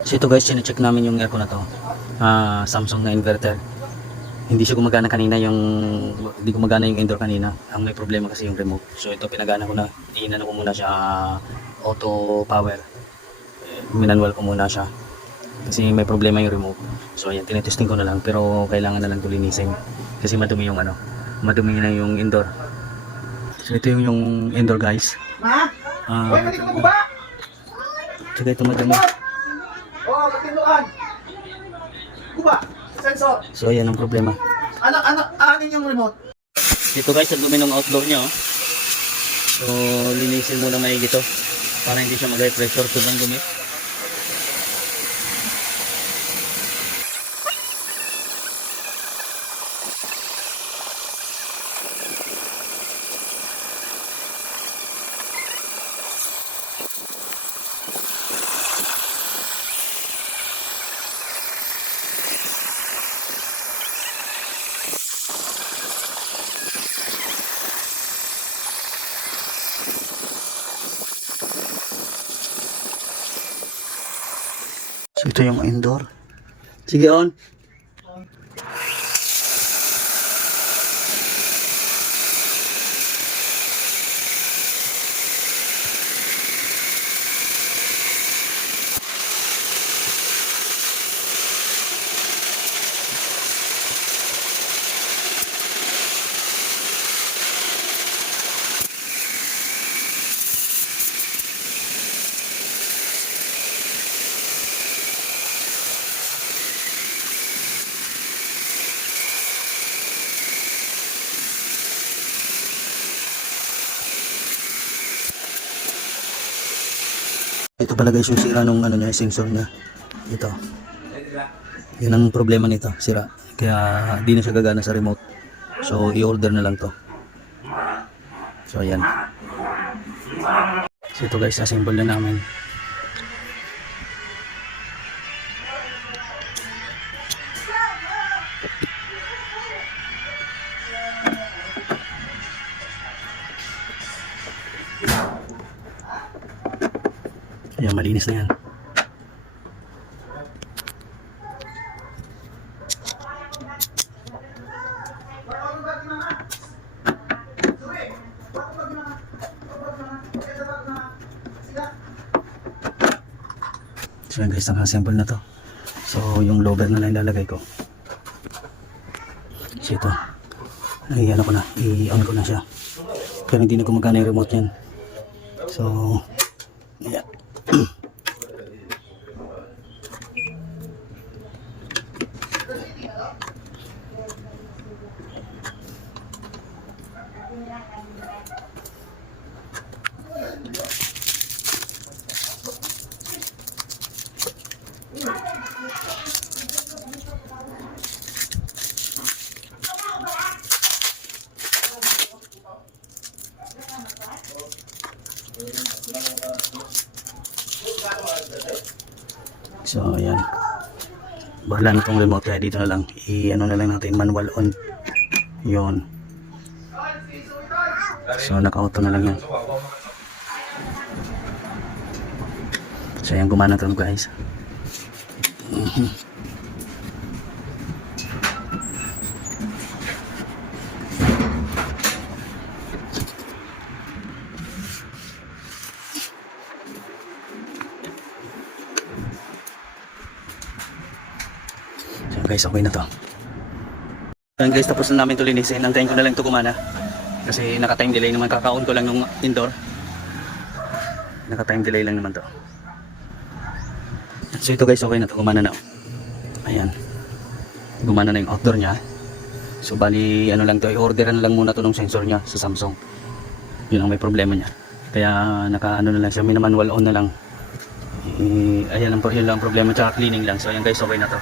So ito guys, sinecheck namin yung aircon na to. Samsung na inverter. Hindi siya gumagana kanina hindi gumagana yung indoor kanina. Ang may problema kasi yung remote. So ito pinagana ko na. Iinan ko muna siya auto power. Minanwal ko muna siya. Kasi may problema yung remote. So ayan, tinetesting ko na lang. Pero kailangan na lang ito linisin. Kasi madumi yung madumi na yung indoor. So ito yung indoor guys. Hoy, pati ko ba? Tsaka ito madumi. Oh, katinuan. Kuba, sensor. So ayan ang problema. Anin yung remote? Dito guys, ang dumi ng outdoor niya. So linisin muna maigi to para hindi siya mag-high pressure to ng dumi. So ito yung indoor. Sige on. Ito pala guys yung sira nung niya, sensor niya. Ito. Yan ang problema nito, sira. Kaya di na siya gagana sa remote. So i-order na lang to. So ayan. So ito guys, assemble na namin. Ayan, malinis na yan. So yun guys, naka-assemble na to. So yung lower na lang ilalagay ko. So ito, ay ano ko na, i-on ko na siya. Pero hindi na gumagana yung remote yan. So ayan. So ayan, bahala na itong remote kaya dito na lang i-ano na lang natin, manual on yun. So naka-auto na lang yan. So ayan, gumana ito guys. Guys, okay na to. Ayan guys, tapos na namin ito linisin. Antayin ko na lang ito gumana. Kasi naka-time delay naman. Kaka-on ko lang yung indoor. Naka-time delay lang naman to. So ito guys, okay na to. Gumana na. Ayan. Gumana na yung outdoor niya. So bali, ano lang to. I-orderan lang muna to ng sensor niya sa Samsung. Yun ang may problema niya. Kaya naka-ano na lang siya. Manual on na lang. Ayan lang, yun lang ang problema. Tsaka cleaning lang. So ayan guys, okay na to.